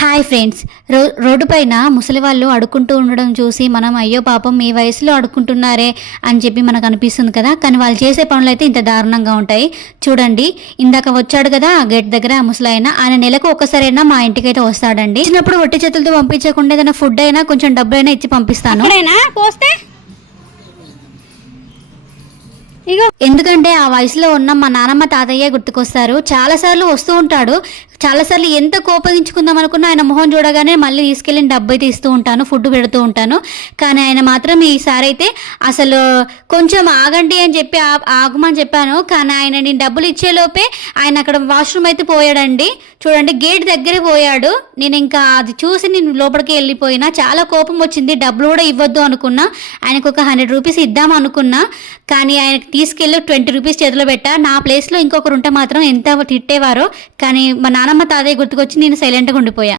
Hi friends. Road పైన ముసలి వాళ్ళు అడుక్కుంటూ ఉండడం చూసి మనం అయ్యో పాపం మీ వయసులో అడుక్కుంటున్నారే అని చెప్పి మనకు అనిపిస్తుంది కదా. కానీ వాళ్ళు చేసే పనులు అయితే ఇంత దారుణంగా ఉంటాయి. చూడండి, ఇందాక వచ్చాడు కదా ఆ గేట్ దగ్గర ఆ ముసలాయన, ఆయన నెలకు ఒక్కసారైనా మా ఇంటికైతే వస్తాడండి. చిన్నప్పుడు ఒట్టి చేతులతో పంపించకుండా ఏదైనా ఫుడ్ అయినా కొంచెం డబ్బులైనా ఇచ్చి పంపిస్తాను. ఎందుకంటే ఆ వయసులో ఉన్న మా నానమ్మ తాతయ్య గుర్తుకొస్తారు. చాలాసార్లు వస్తూ ఉంటాడు. చాలాసార్లు ఎంత కోపగించుకుందాం అనుకున్నా ఆయన మొహం చూడగానే మళ్ళీ తీసుకెళ్ళి డబ్బు అయితే ఇస్తూ ఉంటాను, ఫుడ్ పెడుతూ ఉంటాను. కానీ ఆయన మాత్రం ఈసారి అయితే అసలు కొంచెం ఆగండి అని చెప్పి ఆగమని చెప్పాను. కానీ ఆయన నేను డబ్బులు ఇచ్చేలోపే ఆయన అక్కడ వాష్రూమ్ అయితే పోయాడండి. చూడండి, గేట్ దగ్గరే పోయాడు. నేను ఇంకా అది చూసి నేను లోపలికి వెళ్ళిపోయినా. చాలా కోపం వచ్చింది. డబ్బులు కూడా ఇవ్వద్దు అనుకున్నా. ఆయనకు ఒక 100 రూపీస్ ఇద్దాం అనుకున్నా. కానీ ఆయనకు తీసుకెళ్ళి 20 రూపీస్ చేతిలో పెట్టా. నా ప్లేస్లో ఇంకొకరు ఉంటే మాత్రం ఎంత తిట్టేవారో. కానీ మా నానమ్మ తాతయ్య గుర్తుకొచ్చి నేను సైలెంట్గా ఉండిపోయా.